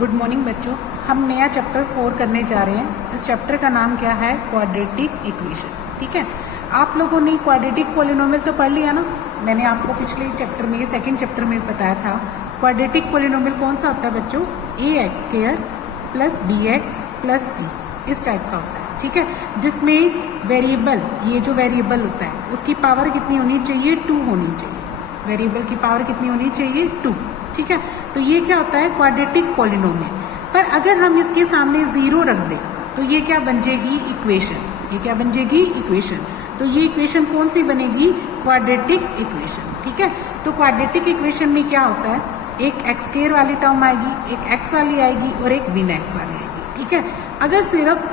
Good morning बच्चों, हम नया चैप्टर 4 करने जा रहे हैं। इस चैप्टर का नाम क्या है? Quadratic equation. ठीक है, आप लोगों ने क्वाड्रेटिक पॉलिनोमियल तो पढ़ लिया ना। मैंने आपको पिछले चैप्टर में, सेकंड चैप्टर में बताया था क्वाड्रेटिक पॉलिनोमियल कौन सा होता है बच्चों? ax square plus bx plus c, इस टाइप का होता है। ठीक है, जिसमें वेरिएबल, ये जो वेरिएबल होता है उसकी पावर कितनी होनी चाहिए? 2 होनी चाहिए। वेरिएबल की पावर कितनी होनी चाहिए? 2। ठीक है, तो ये क्या होता है? Quadratic polynomial. पर अगर हम इसके सामने 0 रख दें तो ये क्या बन जाएगी? इक्वेशन। ये क्या बन जाएगी? इक्वेशन। तो ये इक्वेशन कौन सी बनेगी? Quadratic equation. ठीक है, तो क्वाड्रेटिक इक्वेशन में क्या होता है? एक एक्स स्क्वायर वाली टर्म आएगी, एक एक्स वाली आएगी और एक बिना एक्स वाली आएगी। ठीक है, अगर सिर्फ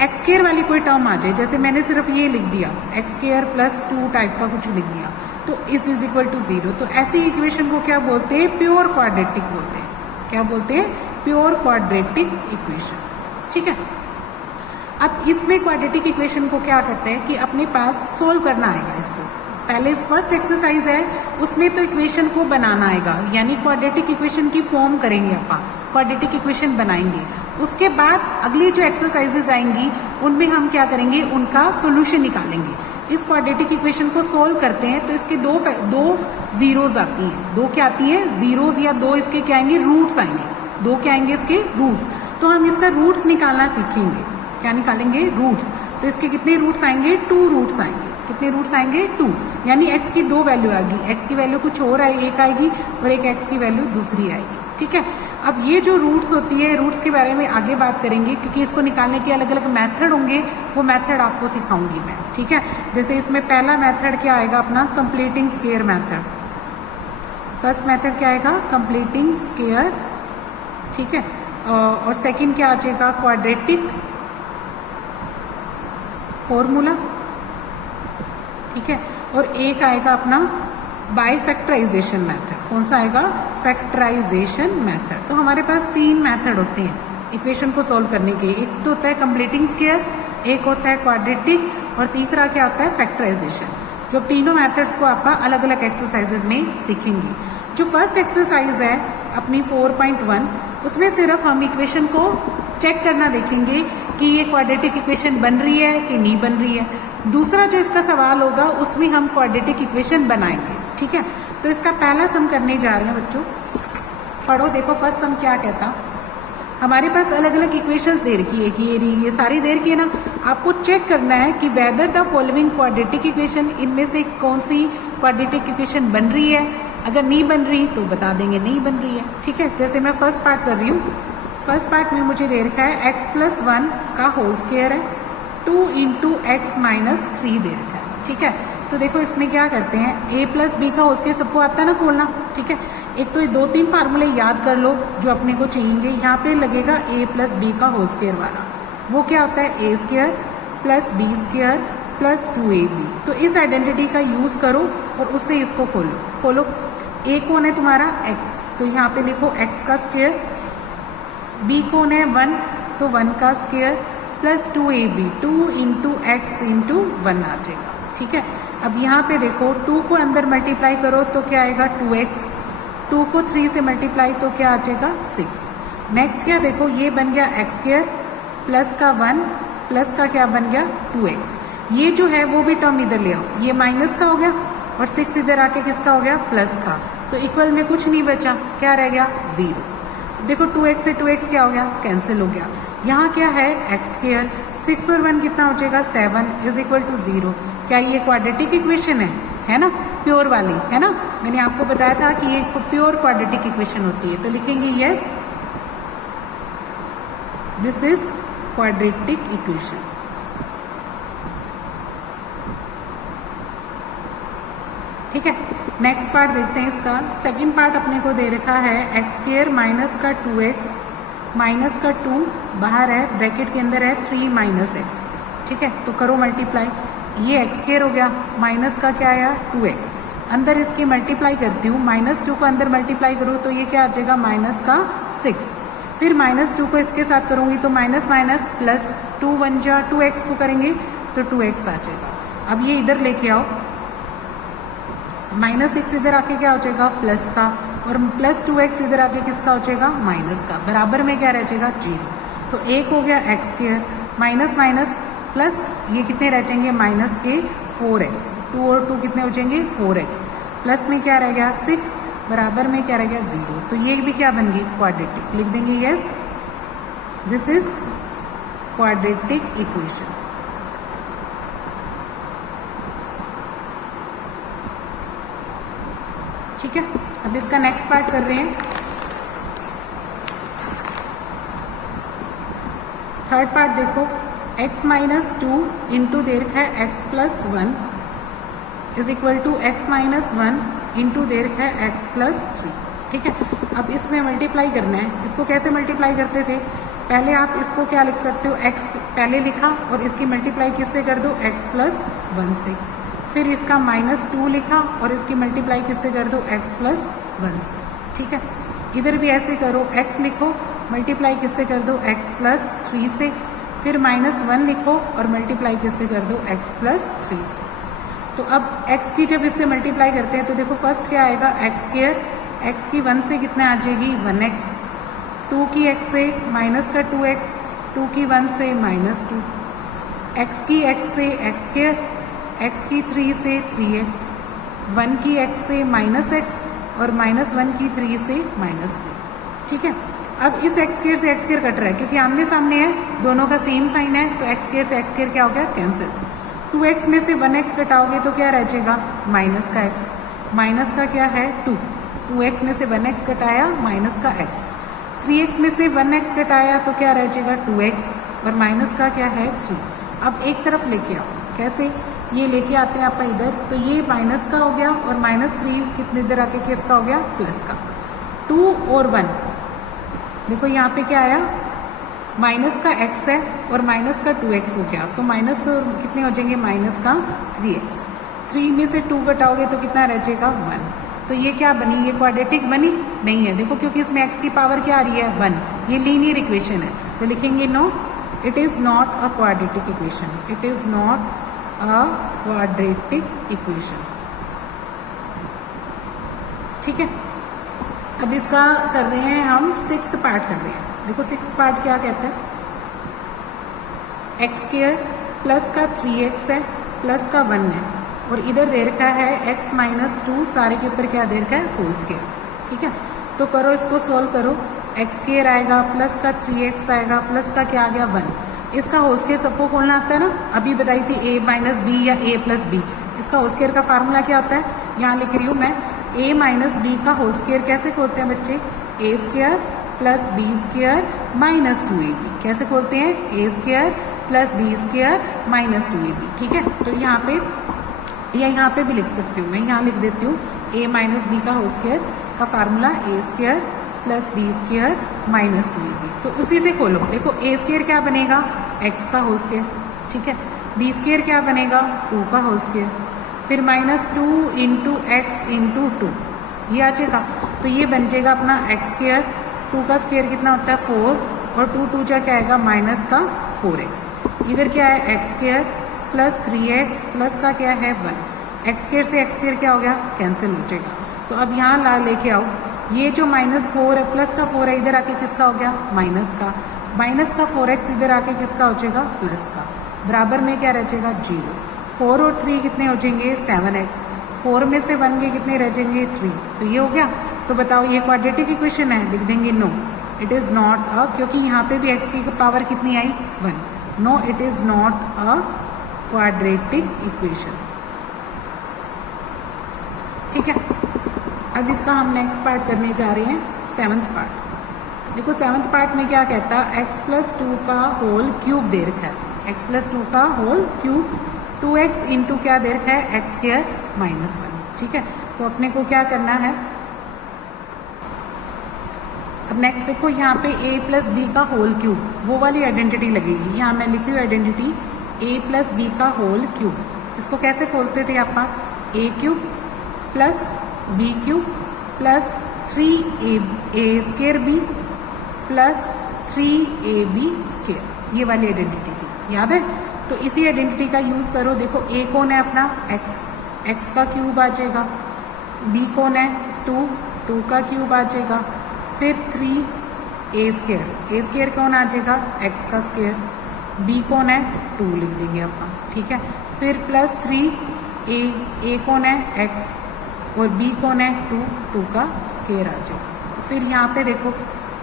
एक्स स्क्वायर वाली कोई टर्म आ जाए, जैसे मैंने सिर्फ ये लिख दिया एक्स स्क्वायर प्लस 2 टाइप का कुछ लिख दिया, तो इज इक्वल टू 0, तो ऐसी इक्वेशन को क्या बोलते हैं? प्योर क्वाड्रेटिक बोलते हैं। क्या बोलते हैं? Pure quadratic equation. ठीक है, अब इसमें क्वाड्रेटिक इक्वेशन को क्या करते हैं कि अपने पास सोल्व करना आएगा। इसको पहले फर्स्ट एक्सरसाइज है, उसमें तो इक्वेशन को बनाना आएगा, यानी क्वाड्रेटिक इक्वेशन की फॉर्म करेंगे, अपन क्वाड्रेटिक इक्वेशन बनाएंगे। उसके बाद अगली जो एक्सरसाइजेज आएंगी उनमें हम क्या करेंगे? उनका सोल्यूशन निकालेंगे। इस क्वाड्रेटिक इक्वेशन को सोल्व करते हैं तो इसके दो जीरोज आती हैं। दो क्या आती हैं? जीरोज, या दो इसके क्या आएंगे? रूट्स आएंगे। दो क्या आएंगे? इसके रूट्स। तो हम इसका रूट्स निकालना सीखेंगे। क्या निकालेंगे? रूट्स। तो इसके कितने रूट्स आएंगे? 2 रूट्स आएंगे। कितने रूट्स आएंगे? 2, यानी x की 2 वैल्यू आएगी। x की वैल्यू कुछ और एक आएगी और एक x की वैल्यू दूसरी आएगी। ठीक है, अब ये जो रूट्स होती है, रूट्स के बारे में आगे बात करेंगे, क्योंकि इसको निकालने के अलग अलग मेथड होंगे, वो मेथड आपको सिखाऊंगी मैं। ठीक है, जैसे इसमें पहला मेथड क्या आएगा अपना? Completing square method. First method क्या आएगा? Completing square. ठीक है, और सेकंड क्या आ जाएगा? Quadratic formula. ठीक है, और एक आएगा अपना बाय फैक्टराइजेशन मेथड। कौन सा आएगा? Factorisation method. तो हमारे पास 3 मेथड होते हैं इक्वेशन को सॉल्व करने के। एक तो होता है कंप्लीटिंग स्क्वायर, एक होता है क्वाड्रेटिक, और तीसरा क्या होता है? फैक्टराइजेशन। जो तीनों मेथड्स को आप अलग अलग एक्सरसाइजेज में सीखेंगे। जो फर्स्ट एक्सरसाइज है अपनी 4.1, उसमें सिर्फ हम इक्वेशन को चेक करना देखेंगे कि ये क्वाड्रेटिक इक्वेशन बन रही है कि नहीं बन रही है। दूसरा जो इसका सवाल होगा उसमें हम क्वाड्रेटिक इक्वेशन बनाएंगे। ठीक है, तो इसका पहला सम करने जा रहे हैं बच्चों। पढ़ो, देखो फर्स्ट सम क्या कहता। हमारे पास अलग अलग इक्वेशंस दे रखी है कि ये सारी दे रखी है ना। आपको चेक करना है कि whether the following quadratic equation, इनमें से कौन सी क्वाड्रेटिक इक्वेशन बन रही है। अगर नहीं बन रही तो बता देंगे नहीं बन रही है। ठीक है, जैसे मैं फर्स्ट पार्ट कर रही हूँ। फर्स्ट पार्ट में मुझे दे रखा है x प्लस 1 का होल स्क्वायर है, 2 इंटू एक्स माइनस 3 दे रखा है। ठीक है, तो देखो इसमें क्या करते हैं, a प्लस बी का होल स्क्वायर सबको आता है ना खोलना। ठीक है, एक तो ये 2-3 फार्मूले याद कर लो जो अपने को चाहिए। यहाँ पे लगेगा a प्लस बी का होल स्क्वायर वाला, वो क्या होता है? a square plus b square plus 2ab। तो इस आइडेंटिटी का यूज करो और उससे इसको खोलो। a कौन है तुम्हारा? x, तो यहाँ पे लिखो x का स्क्वायर। b कौन है? 1, तो 1 का square plus 2ab, 2 into x into 1 आ जाएगा। ठीक है, अब यहाँ पे देखो 2 को अंदर मल्टीप्लाई करो तो क्या आएगा? 2x। 2 को 3 से मल्टीप्लाई तो क्या आ जाएगा? 6। नेक्स्ट क्या देखो, ये बन गया एक्स स्क्वायर प्लस का 1 प्लस का क्या बन गया? 2x। ये जो है वो भी टर्म इधर ले आओ, ये माइनस का हो गया और 6 इधर आके किसका हो गया? प्लस का। तो इक्वल में कुछ नहीं बचा, क्या रह गया? 0। देखो 2x से 2x क्या हो गया? कैंसिल हो गया। यहाँ क्या है? एक्स स्क्वायर, 6 और 1 कितना हो जाएगा? 7 इज इक्वल टू 0। क्या ये क्वाड्रेटिक इक्वेशन है ना? प्योर वाली है ना। मैंने आपको बताया था कि ये प्योर क्वाड्रेटिक इक्वेशन होती है। तो लिखेंगे yes, this is quadratic equation. ठीक है, नेक्स्ट पार्ट देखते हैं इसका। सेकंड पार्ट अपने को दे रखा है एक्स स्क्वायर माइनस का 2x माइनस का 2 बाहर है, ब्रैकेट के अंदर है 3 माइनस एक्स। ठीक है, तो करो मल्टीप्लाई। ये एक्स स्क्वायर हो गया, माइनस का क्या आया? 2x। अंदर इसकी मल्टीप्लाई करती हूँ, -2 को अंदर मल्टीप्लाई करो तो ये क्या आ जाएगा? माइनस का 6। फिर -2 को इसके साथ करूँगी तो माइनस माइनस प्लस 2 1 जा 2x को करेंगे तो 2x आ जाएगा। अब ये इधर लेके आओ, -6 इधर आके क्या हो जाएगा? प्लस का, और प्लस 2x इधर आके किसका हो जाएगा, माइनस का, बराबर में क्या रह जाएगा, 0। तो एक हो गया x square minus minus plus ये कितने रह जाएंगे, माइनस के 4x, 2 और 2 कितने हो जाएंगे 4x, प्लस में क्या रह गया 6, बराबर में क्या रह गया 0। तो ये भी क्या बन गई, क्वाड्रेटिक। लिख देंगे yes, this is quadratic equation. ठीक है, अब इसका नेक्स्ट पार्ट कर रहे हैं। थर्ड पार्ट देखो, x माइनस 2 इंटू दे रखा है x plus 1 is equal to x minus 1 into दे रखा है x प्लस 3। ठीक है, अब इसमें मल्टीप्लाई करना है। इसको कैसे मल्टीप्लाई करते थे, पहले आप इसको क्या लिख सकते हो, x पहले लिखा और इसकी मल्टीप्लाई किससे कर दो, x प्लस 1 से, फिर इसका माइनस 2 लिखा और इसकी मल्टीप्लाई किससे कर दो, x प्लस 1 से। ठीक है, इधर भी ऐसे करो, x लिखो मल्टीप्लाई किससे कर दो, x प्लस 3 से, फिर माइनस 1 लिखो और मल्टीप्लाई किससे कर दो, x प्लस 3 से। तो अब x की जब इससे मल्टीप्लाई करते हैं तो देखो फर्स्ट क्या आएगा, x स्क्वायर, x की 1 से कितना आ जाएगी 1x, 2 की x से माइनस का 2x, 2 की 1 से माइनस 2, x की x से x स्क्वायर, x की 3 से 3x, 1 की x से माइनस x और माइनस 1 की 3 से माइनस 3। ठीक है, अब इस x स्क्वायर से x स्क्वायर कट रहा है क्योंकि आमने सामने है, दोनों का सेम साइन है, तो x स्क्वायर से x स्क्वायर क्या हो गया, कैंसिल। 2x में से 1x घटाओगे तो क्या रह जाएगा, माइनस का x, माइनस का क्या है 2, 2x में से 1x घटाया माइनस का x, 3x में से 1x घटाया तो क्या रह जाएगा 2x और माइनस का क्या है 3। अब एक तरफ लेके आओ, कैसे, ये लेके आते हैं आपका इधर, तो ये माइनस का हो गया और माइनस 3 कितने इधर आके किसका हो गया, प्लस का। 2 और 1 देखो यहाँ पे क्या आया, माइनस का x है और माइनस का 2x हो गया, तो माइनस कितने हो जाएंगे, माइनस का 3x, 3 में से 2 घटाओगे तो कितना रह जाएगा 1। तो ये क्या बनी, ये क्वाड्रेटिक बनी नहीं है, देखो क्योंकि इसमें x की पावर क्या आ रही है 1, ये लीनियर इक्वेशन है, तो लिखेंगे no, it is not a quadratic equation, it is not a quadratic equation. ठीक है, अब इसका कर रहे हैं हम 6th पार्ट कर रहे हैं। देखो 6th पार्ट क्या कहता है, एक्स स्क्वायर प्लस का 3x है प्लस का 1 है और इधर दे रखा है x माइनस 2, सारे के ऊपर क्या दे रखा है, होल स्क्वायर। ठीक है, तो करो इसको सोल्व करो, एक्स स्क्वायर आएगा प्लस का 3x आएगा प्लस का क्या आ गया 1, इसका होल स्क्वायर सबको खोलना आता है ना, अभी बताई थी a माइनस बी या a प्लस बी, इसका होल स्क्वायर का फार्मूला क्या होता है, यहाँ लिख रही हूँ मैं, a माइनस बी का होल स्क्वायर कैसे खोलते हैं बच्चे, a square plus b square minus 2ab, कैसे खोलते हैं, a square plus b square minus 2ab। ठीक है, तो यहाँ पे या यहाँ पे भी लिख सकती हूँ, मैं यहाँ लिख देती हूँ a माइनस बी का होल स्क्वायर का formula a square plus b square minus 2ab, तो उसी से खोलो। देखो a स्क्वायर क्या बनेगा, x का होल स्क्वायर, ठीक है, b स्क्वायर क्या बनेगा 2 का होल स्क्वायर, फिर माइनस 2 इंटू एक्स इंटू 2, ये आ जाएगा, तो ये बन जाएगा अपना एक्स स्क्वायर, 2 का स्क्वायर कितना होता है 4 और 2 2 क्या आएगा माइनस का 4x, इधर क्या है x square plus 3x plus का क्या है 1, एक्स स्क्वायर से एक्स स्क्वायर क्या हो गया, कैंसिल हो जाएगा। तो अब यहाँ ला लेके आओ, ये जो माइनस 4 है प्लस का 4 है, इधर आके किसका हो गया, माइनस का 4x इधर आके किसका हो जाएगा, प्लस का, बराबर में क्या रह जाएगा 0, 4 और 3 कितने हो जाएंगे 7x, 4 में से 1 के कितने रह जाएंगे 3, तो ये हो गया। तो बताओ ये क्वाड्रेटिक इक्वेशन है, लिख देंगे no, it is not a, क्योंकि यहाँ पे भी x की पावर कितनी आई 1, no it is not a quadratic equation. ठीक है, अब इसका हम नेक्स्ट पार्ट करने जा रहे हैं 7th पार्ट। देखो 7th पार्ट में क्या कहता है, x प्लस 2 का होल क्यूब दे रखा है, x प्लस 2 का होल क्यूब, 2x इंटू क्या दे रखा है एक्स स्क्वायर माइनस 1। ठीक है, तो अपने को क्या करना है, अब नेक्स्ट देखो यहाँ पे a प्लस बी का होल क्यूब, वो वाली आइडेंटिटी लगेगी, यहाँ मैं लिखी हूँ आइडेंटिटी a प्लस बी का होल क्यूब, इसको कैसे खोलते थे आप, a cube plus b cube plus 3a square b plus 3ab square, ये वाली आइडेंटिटी थी, याद है। तो इसी आइडेंटिटी का यूज़ करो, देखो a कौन है अपना x, x का क्यूब आ जाएगा, b कौन है 2, 2 का क्यूब आ जाएगा, फिर 3 ए स्केयर कौन आ जाएगा, x का स्केयर, b कौन है 2 लिख देंगे अपन, ठीक है। फिर प्लस 3 ए कौन है x और b कौन है 2 का स्केयर आ जाएगा। फिर यहाँ पे देखो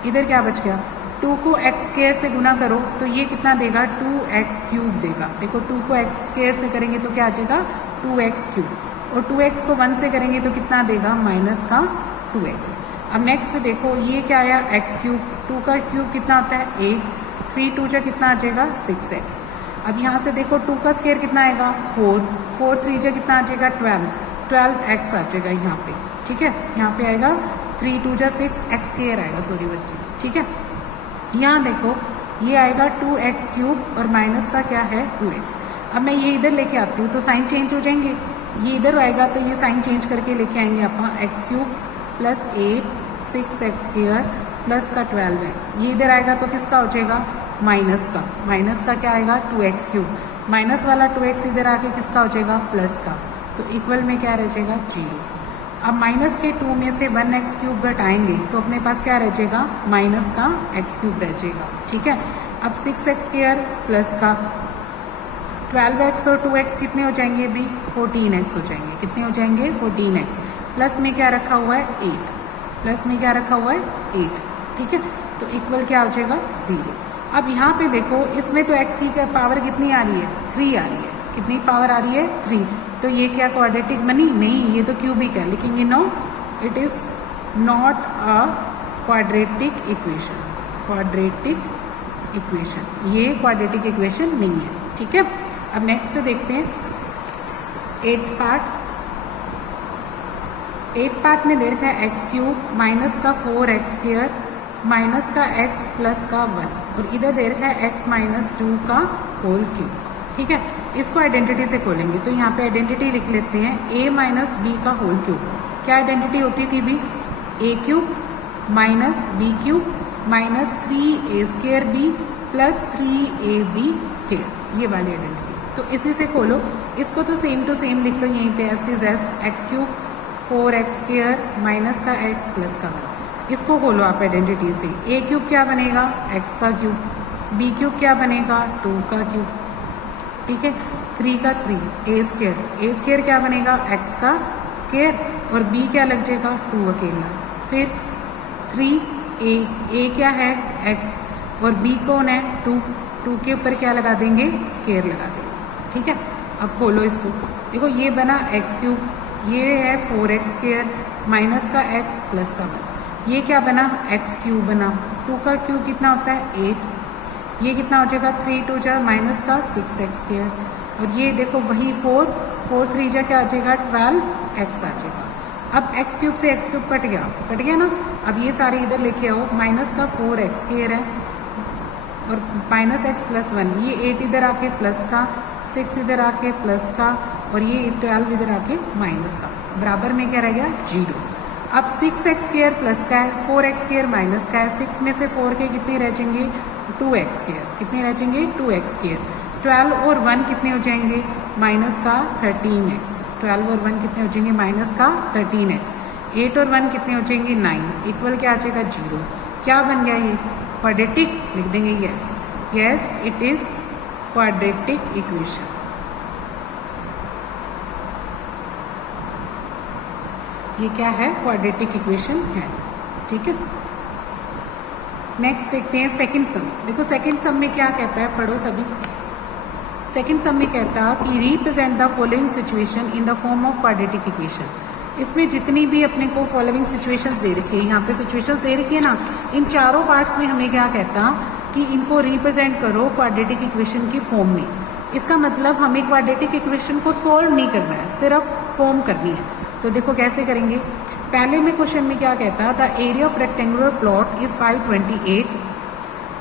इधर क्या बच गया, 2 को x स्केयर से गुना करो तो ये कितना देगा 2x क्यूब देगा। देखो 2 को x स्केयर से करेंगे तो क्या आ जाएगा 2x क्यूब, और 2x को 1 से करेंगे तो कितना देगा माइनस का 2x। अब नेक्स्ट देखो ये क्या आया x क्यूब, 2 का क्यूब कितना होता है 8, 3 2 जा कितना आ जाएगा 6x। अब यहाँ से देखो 2 का स्केयर कितना आएगा 4, 4 3 जा कितना आ जाएगा 12x आ जाएगा यहाँ पे, ठीक है। यहाँ पे आएगा 3 2 जा 6 x स्केयर आएगा, सॉरी बच्चे, ठीक है। यहाँ देखो ये आएगा 2x क्यूब और माइनस का क्या है 2x। अब मैं ये इधर लेके आती हूँ तो साइन चेंज हो जाएंगे, ये इधर आएगा तो ये साइन चेंज करके लेके आएंगे अपन x cube plus 8 6x square plus का 12x। ये इधर आएगा तो किसका हो जाएगा माइनस का क्या आएगा 2x क्यूब, माइनस वाला 2x इधर आके किसका हो जाएगा प्लस का, तो इक्वल में क्या रह जाएगा 0। अब माइनस के 2 में से 1x क्यूब घटाएंगे तो अपने पास क्या रह जाएगा माइनस का x क्यूब रह जाएगा, ठीक है। अब 6x स्केयर प्लस का 12x और 2x कितने हो जाएंगे अभी 14x हो जाएंगे, कितने हो जाएंगे 14x, प्लस में क्या रखा हुआ है 8, प्लस में क्या रखा हुआ है 8, ठीक है। तो इक्वल क्या हो जाएगा 0। अब यहाँ पे देखो इसमें तो x की पावर कितनी आ रही है 3 आ रही है, कितनी पावर आ रही है 3, तो ये क्या क्वाड्रेटिक बनी नहीं, ये तो क्यूबिक है, लेकिन you know it is not a quadratic equation, ये क्वाड्रेटिक इक्वेशन नहीं है, ठीक है। अब नेक्स्ट देखते हैं 8th पार्ट में दे रखा है एक्स क्यूब माइनस का 4x स्क्वायर माइनस का x प्लस का 1 और इधर दे रखा है x माइनस 2 का होल क्यूब, ठीक है। इसको आइडेंटिटी से खोलेंगे तो यहाँ पे आइडेंटिटी लिख लेते हैं a माइनस बी का होल क्यूब। क्या आइडेंटिटी होती थी भी a cube minus b cube minus 3a square b plus 3ab square, ये वाली आइडेंटिटी। तो इसी से खोलो, इसको तो सेम टू सेम लिख लो यहीं पे S is S x cube 4x square minus का x प्लस का 1, इसको खोलो आप आइडेंटिटी से। a क्यूब क्या बनेगा x का क्यूब, b क्यूब क्या बनेगा 2 का क्यूब, ठीक है। 3 का 3 a स्क्वायर क्या बनेगा x का स्क्वायर और b क्या लग जाएगा 2 अकेला, फिर 3a क्या है x और b कौन है 2 के ऊपर क्या लगा देंगे स्क्वायर लगा देंगे, ठीक है। अब खोलो इसको, देखो ये बना x क्यूब, ये है 4x स्क्वायर माइनस का x प्लस का 1, ये क्या बना x क्यूब बना, 2 का क्यूब कितना होता है 8, ये कितना हो जाएगा 3 2 जा माइनस का 6x स्क्वायर और ये देखो वही 4 3 जा क्या आ जाएगा 12x आ जाएगा। अब x क्यूब से x क्यूब कट गया ना। अब ये सारे इधर लेके आओ, माइनस का 4x स्क्वायर है और माइनस x प्लस 1, ये 8 इधर आके प्लस का 6 इधर आके प्लस का और ये 12 इधर आके माइनस का, बराबर में क्या रह गया 0। अब 6x स्क्वायर प्लस का है 4x स्क्वायर माइनस का है, 6 में से 4 के कितने रह जाएंगे 2x स्क्वायर, कितने रह जाएंगे 2x स्क्वायर, 12 और 1 कितने हो जाएंगे माइनस का 13x, 12 और 1 कितने हो जाएंगे माइनस का 13x, 8 और 1 कितने हो जाएंगे 9, इक्वल क्या आ जाएगा 0। क्या बन गया ये क्वाड्रेटिक, लिख देंगे yes it is quadratic equation. ये क्या है क्वाड्रेटिक इक्वेशन है, ठीक है। नेक्स्ट देखते हैं सेकंड सम। देखो सेकंड सम में क्या कहता है, पढ़ो सभी। सेकंड सम में कहता है कि represent the following situation in the form of quadratic equation. इसमें जितनी भी अपने को फॉलोइंग सिचुएशंस दे रखी है, यहाँ पे सिचुएशंस दे रखी है ना, इन चारों पार्ट्स में हमें क्या कहता कि इनको रिप्रेजेंट करो क्वाड्रेटिक इक्वेशन की फॉर्म में। इसका मतलब हमें क्वाड्रेटिक इक्वेशन को सोल्व नहीं करना है, सिर्फ फॉर्म करनी है। तो देखो कैसे करेंगे। पहले में क्वेश्चन में क्या कहता, the area of rectangular plot is 528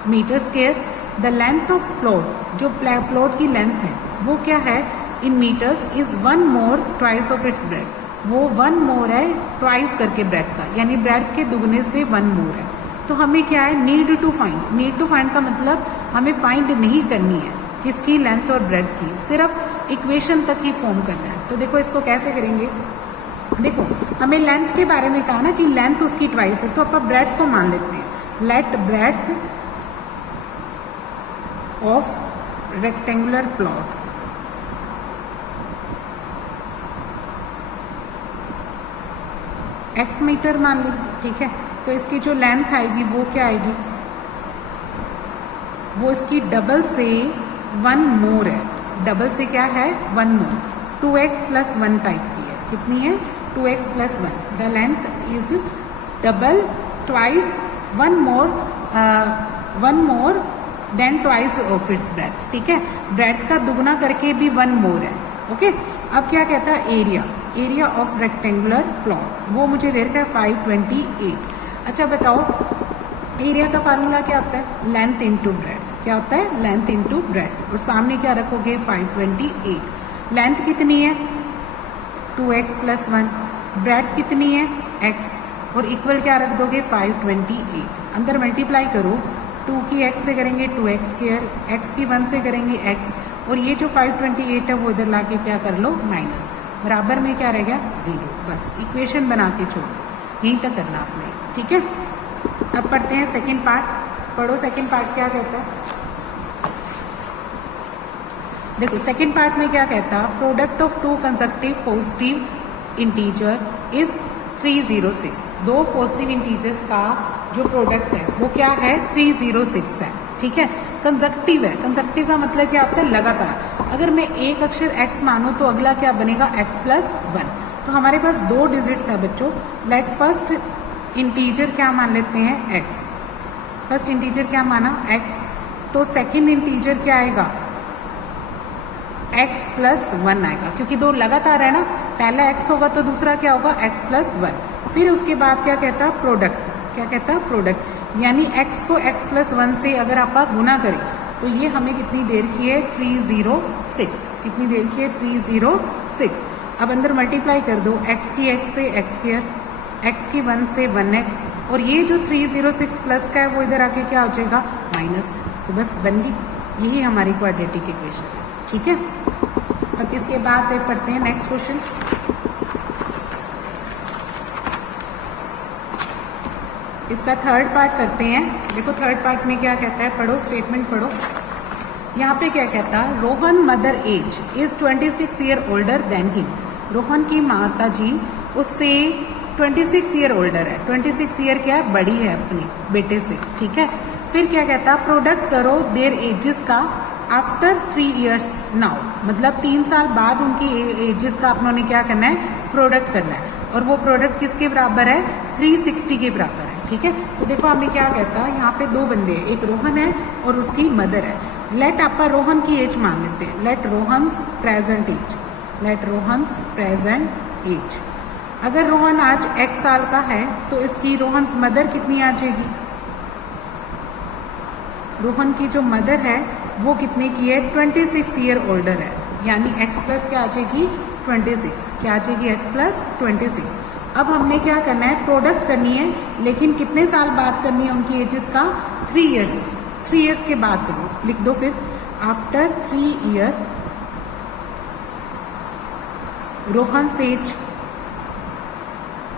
metre square, the length of plot, जो प्लॉट की लेंथ है वो क्या है in metres, is 1 more twice of its breadth, वो 1 मोर है ट्वाइस करके ब्रेथ का, यानी ब्रेथ के दुगने से 1 मोर है। तो हमें क्या है नीड टू फाइंड का मतलब हमें फाइंड नहीं करनी है किसकी लेंथ और ब्रेथ की, सिर्फ इक्वेशन तक ही फॉर्म करना है। तो देखो इसको कैसे करेंगे। देखो हमें लेंथ के बारे में कहा ना कि लेंथ उसकी ट्वाइस है, तो अपन ब्रेड्थ को मान लेते हैं। Let breadth of rectangular plot x metre मान ली, ठीक है। तो इसकी जो लेंथ आएगी वो क्या आएगी, वो इसकी डबल से 1 मोर है। डबल से क्या है, 1 मोर। 2x + 1 टाइप की है, कितनी है, 2x + 1। The length is double twice 1 more than twice of its breath, ठीक है। ब्रेथ का दुगुना करके भी 1 मोर है, ओके। अब क्या कहता है, एरिया ऑफ रेक्टेंगुलर प्लॉट, वो मुझे दे रखा है 528। अच्छा बताओ, एरिया का फार्मूला क्या होता है, लेंथ इंटू ब्रेथ। क्या होता है, लेंथ इंटू ब्रेथ। और सामने क्या रखोगे, 528। लेंथ कितनी है, 2x + 1। ब्रेथ कितनी है, x। और इक्वल क्या रख दोगे, 528। अंदर मल्टीप्लाई करो, 2 की x से करेंगे 2x², x की 1 से करेंगे x, और ये जो 528 है वो इधर लाके क्या कर लो, माइनस। बराबर में क्या रह गया, 0। बस इक्वेशन बना के छोड़ दो, यहीं तक करना आपने, ठीक है। अब पढ़ते हैं सेकंड पार्ट। पढ़ो सेकंड पार्ट क्या कहता है। देखो सेकंड पार्ट में क्या कहता है, product of 2 consecutive positive integer is 306। 2 positive integers का जो प्रोडक्ट है वो क्या है, 306 है, ठीक है। कंसेक्यूटिव है, कंसेक्यूटिव का मतलब क्या होता है, लगातार। अगर मैं एक अक्षर x मानूं तो अगला क्या बनेगा, x + 1। तो हमारे पास 2 डिजिट्स है बच्चों। लेट फर्स्ट इंटीजर क्या मान लेते हैं, x। फर्स्ट इंटीजर क्या माना, x। तो सेकंड इंटीजर क्या आएगा, x + 1 आएगा, क्योंकि 2 लगातार है ना। पहला x होगा तो दूसरा क्या होगा, x + 1। फिर उसके बाद क्या कहता है, प्रोडक्ट। क्या कहता है, प्रोडक्ट। यानी x को x + 1 से अगर आप गुना करें तो ये हमें कितनी देर की है, 306। कितनी देर की है, 306। अब अंदर मल्टीप्लाई कर दो, x की x से x², x की 1 से 1x, और ये जो 306 प्लस का है वो इधर आके क्या हो जाएगा, माइनस। तो बस बन गई, यही हमारी क्वाड्रेटिक इक्वेशन है, ठीक है। अब इसके बाद पढ़ते हैं नेक्स्ट क्वेश्चन। इसका थर्ड पार्ट करते हैं। देखो थर्ड पार्ट में क्या कहता है, पढ़ो स्टेटमेंट पढ़ो। यहाँ पे क्या कहता है, Rohan mother age is 26 year older than him. Rohan की माता जी उससे 26 ईयर ओल्डर है। 26 ईयर क्या है, बड़ी है अपने बेटे से, ठीक है। फिर क्या कहता है, प्रोडक्ट करो देयर एजेस का आफ्टर 3 ईयर्स नाउ। मतलब 3 साल बाद उनकी एजेस का अपनों क्या करना है, प्रोडक्ट करना है। और वो प्रोडक्ट किसके बराबर है, 360 के बराबर है, ठीक है। तो देखो हमें क्या कहता है, यहाँ पे 2 बंदे हैं, एक रोहन है और उसकी मदर है। लेट आप रोहन की एज मान लेते हैं, let Rohan's present age. Let Rohan's present age. अगर रोहन आज x साल का है तो इसकी रोहन्स मदर कितनी आ जाएगी, रोहन की जो मदर है वो कितने की है, 26 ईयर ओल्डर है। यानी x प्लस क्या आ जाएगी, 26। क्या आ जाएगी, x + 26। अब हमने क्या करना है, प्रोडक्ट करनी है, लेकिन कितने साल बाद करनी है उनकी एजेस का, 3 ईयर्स। 3 ईयर्स के बाद करो, लिख दो फिर, after 3 year Rohan age.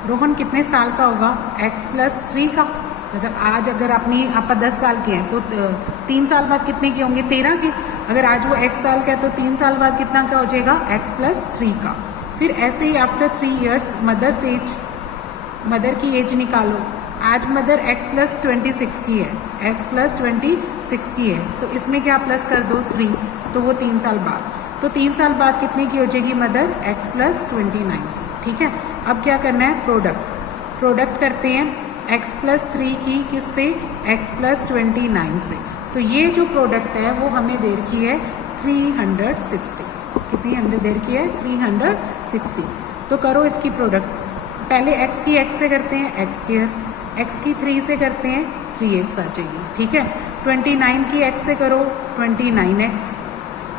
Rohan कितने साल का होगा, x + 3 का। मतलब आज अगर आप 10 साल के हैं तो 3 साल बाद कितने के होंगे, 13 के। अगर आज वो x साल का है तो 3 साल बाद कितना का हो जाएगा, x + 3 का। फिर ऐसे ही after 3 years mother's age, mother की एज निकालो। आज मदर x + 26 की है, x + 26 की है, तो इसमें क्या प्लस कर दो, 3, तो वो 3 साल बाद। तो 3 साल बाद कितने की हो जाएगी मदर, x + 29, ठीक है। अब क्या करना है, प्रोडक्ट करते हैं x + 3 की किससे, x + 29 से। तो ये जो प्रोडक्ट है वो हमें दे रखी है 360। कितनी हमें दे रखी है, 360। तो करो इसकी प्रोडक्ट। पहले x की x से करते हैं x², x की 3 से करते हैं 3x आ जाएगी, ठीक है। 29 की x से करो 29x,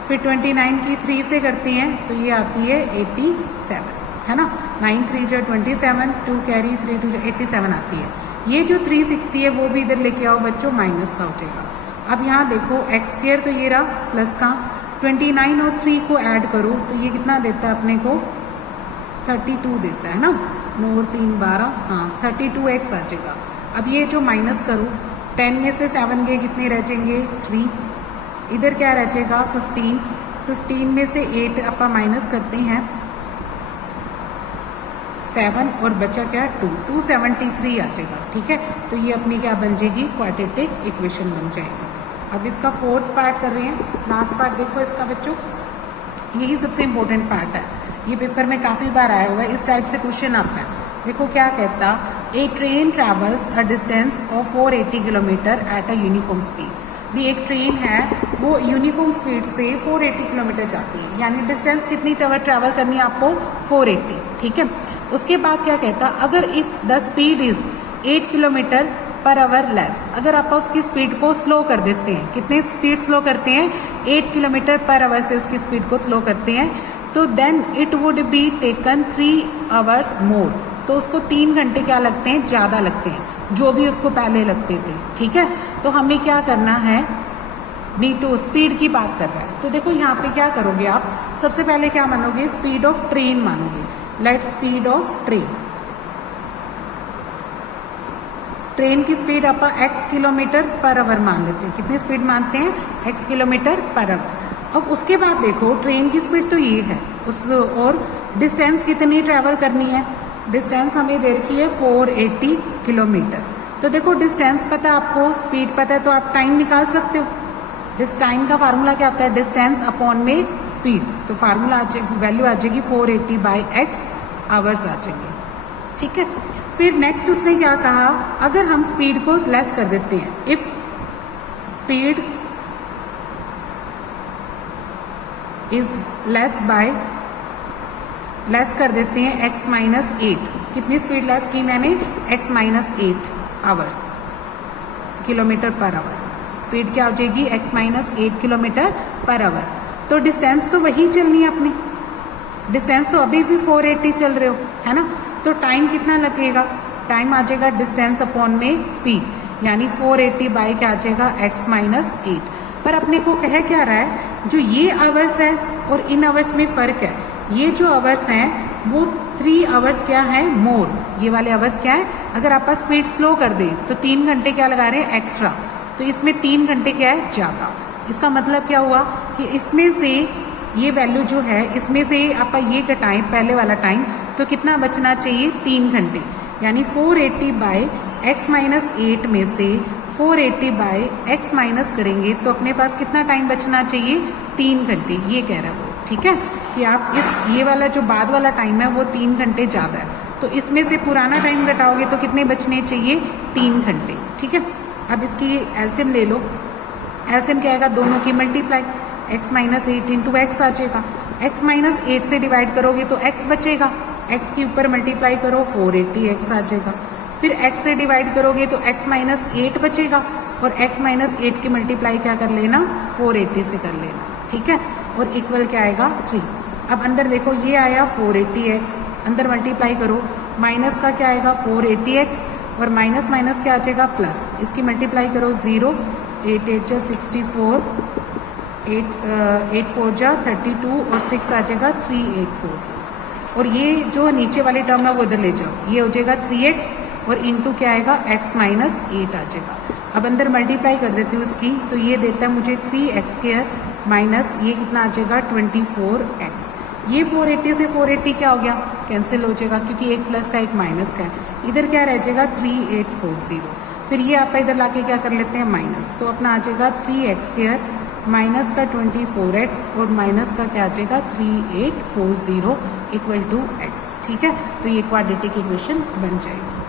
फिर 29 की 3 से करते हैं तो ये आती है 87, है ना। 9 3 जो 27, 2 कैरी 3 2 87 आती है। ये जो 360 है वो भी इधर लेके आओ बच्चों, माइनस का हो जाएगा। अब यहाँ देखो x² तो ये रहा प्लस का, 29 और 3 को ऐड करो तो ये कितना देता है अपने को, 32 देता है ना। 9 और 3 12, हाँ 32x आ जाएगा। अब ये जो माइनस करूँ, 10 में से 7 गए, कितने रह जाएंगे 3, इधर क्या रह जाएगा 15, 15 में से 8 अपन माइनस करते हैं 7 और बचा क्या 2, 273 आ जाएगा। ठीक है, तो ये अपनी क्या बन जाएगी, क्वाड्रेटिक इक्वेशन बन जाएगी। अब इसका फोर्थ पार्ट कर रहे हैं, लास्ट पार्ट देखो इसका बच्चों, यही सबसे इम्पोर्टेंट पार्ट है, ये पेपर में काफ़ी बार आया हुआ है, इस टाइप से क्वेश्चन आता है। देखो क्या कहता, a train travels a distance of 480 kilometre at a uniform speed. भी एक ट्रेन है वो यूनिफॉर्म स्पीड से 480 किलोमीटर जाती है, यानी डिस्टेंस कितनी ट्रैवल करनी है आपको 480। ठीक है, उसके बाद क्या कहता, अगर if the speed is 8 kilometre per hour less, अगर आप उसकी स्पीड को स्लो कर देते हैं, कितने स्पीड स्लो करते हैं 8 किलोमीटर पर आवर से उसकी स्पीड को स्लो करते हैं, तो then it would be taken 3 hours more, तो उसको 3 घंटे क्या लगते हैं, ज़्यादा लगते हैं जो भी उसको पहले लगते थे। ठीक है, तो हमें क्या करना है, V2 स्पीड की बात कर रहा है। तो देखो यहाँ पे क्या करोगे आप, सबसे पहले क्या मानोगे, स्पीड ऑफ ट्रेन मानोगे। Let speed of train, train की स्पीड आप x किलोमीटर पर आवर मान लेते हैं, कितनी स्पीड मानते हैं, x किलोमीटर पर आवर। अब उसके बाद देखो ट्रेन की स्पीड तो ये है उस, और डिस्टेंस कितनी ट्रैवल करनी है, डिस्टेंस हमें दे रखी है 480 किलोमीटर। तो देखो डिस्टेंस पता है आपको, स्पीड पता है, तो आप टाइम निकाल सकते हो। इस टाइम का फार्मूला क्या होता है, डिस्टेंस अपॉन में स्पीड, तो फार्मूला वैल्यू आ जाएगी 480 बाई x आवर्स आ जाएंगे। ठीक है, फिर नेक्स्ट उसने क्या कहा, अगर हम स्पीड को लेस कर देते हैं, इफ स्पीड इज लेस कर देते हैं x माइनस 8, कितनी स्पीड लेस की मैंने, x minus 8 hours kilometre per hour, speed क्या हो जाएगी x minus 8 kilometre per hour. तो डिस्टेंस तो वही चलनी है अपनी, डिस्टेंस तो अभी भी 480 चल रहे हो, है ना, तो टाइम कितना लगेगा, टाइम आ जाएगा डिस्टेंस अपॉन में स्पीड, यानी 480 बाई क्या आ जाएगा x माइनस 8। पर अपने को कह क्या रहा है, जो ये आवर्स है और इन आवर्स में फ़र्क है, ये जो आवर्स हैं वो 3 आवर्स क्या है मोर, ये वाले आवर्स क्या है, अगर आप स्पीड स्लो कर दें तो 3 घंटे क्या लगा रहे हैं एक्स्ट्रा, तो इसमें 3 घंटे क्या है ज़्यादा। इसका मतलब क्या हुआ कि इसमें से ये वैल्यू जो है, इसमें से आप ये घटाएं पहले वाला टाइम, तो कितना बचना चाहिए 3 घंटे, यानी 480 बाई x माइनस 8 में से 480 बाई x माइनस करेंगे तो अपने पास कितना टाइम बचना चाहिए, 3 घंटे, ये कह रहा है वो। ठीक है, कि आप ये वाला जो बाद वाला टाइम है वो 3 घंटे ज़्यादा है, तो इसमें से पुराना टाइम घटाओगे तो कितने बचने चाहिए, 3 घंटे। ठीक है, अब इसकी एलसीएम ले लो, एलसीएम क्या आएगा, दोनों की multiply, x minus 8 into x आ जाएगा, x माइनस 8 से डिवाइड करोगे तो x बचेगा, x के ऊपर मल्टीप्लाई करो 480x आ जाएगा, फिर x से डिवाइड करोगे तो x माइनस 8 बचेगा, और x माइनस 8 की मल्टीप्लाई क्या कर लेना, 480 से कर लेना। ठीक है, और इक्वल क्या आएगा 3। अब अंदर देखो ये आया 480x, अंदर मल्टीप्लाई करो, माइनस का क्या आएगा 480x, और माइनस माइनस क्या आ जाएगा प्लस, इसकी मल्टीप्लाई करो 0, 8 8 जा 64, 8 4 जा 32, और 6 आ जाएगा 384 से, और ये जो नीचे वाली टर्म है वो इधर ले जाओ, ये हो जाएगा 3x, और इंटू क्या आएगा x माइनस 8 आ जाएगा। अब अंदर मल्टीप्लाई कर देती हूँ इसकी, तो ये देता है मुझे 3x स्क्वायर माइनस ये कितना आ जाएगा 24x। ये 480 से 480 क्या हो गया, कैंसिल हो जाएगा, क्योंकि एक प्लस का एक माइनस का है, इधर क्या रह जाएगा 3840, फिर ये आप इधर लाके क्या कर लेते हैं माइनस, तो अपना आ जाएगा 3x स्क्वायर माइनस का 24x, और माइनस का क्या आ जाएगा 3840 इक्वल टू x। ठीक है, तो ये क्वाड्रेटिक इक्वेशन बन जाएगी।